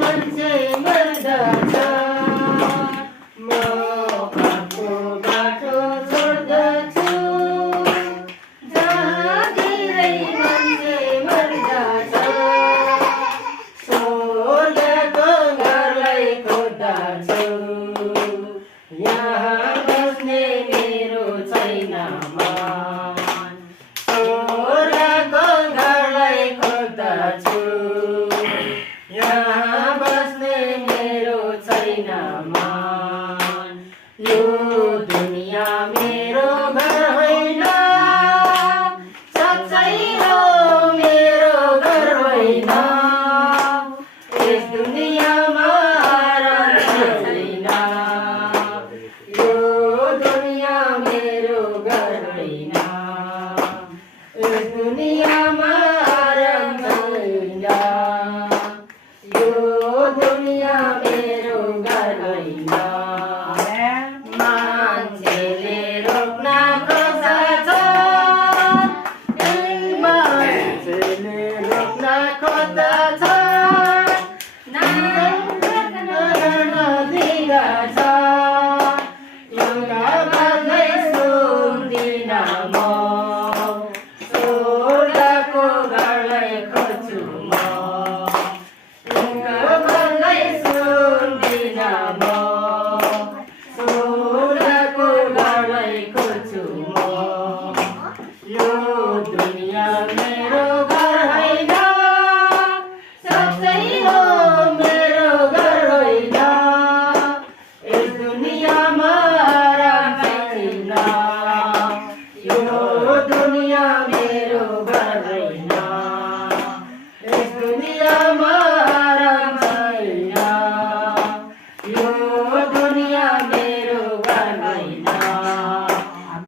मान्छे मर्दछ म पापको बाटो छोड्दछु जहाँ धेरै मान्छे मर्दछ स्वर्गको घरलाई खोज्दछु यहाँ बस्ने मेरो छैन मन स्वर्गको घरलाई खोज्दछु यहाँ बस्ने मेरो छैन मन यो दुनिया मेरो घर होइन साँच्चै हो मेरो घर होइन यस दुनियाँमा आराम छैन यो दुनिया मेरो घर होइन यस दुनियाँमा आराम छैन यो दुनिया मेरो घर होइन मान्छेले रोक्न खोज्दछ मान्छेले रोक्न खोज्दछ गर्न दिँदछ एउटा बातै सुन्दिन म स्वर्गको घरलाई खोज्छु म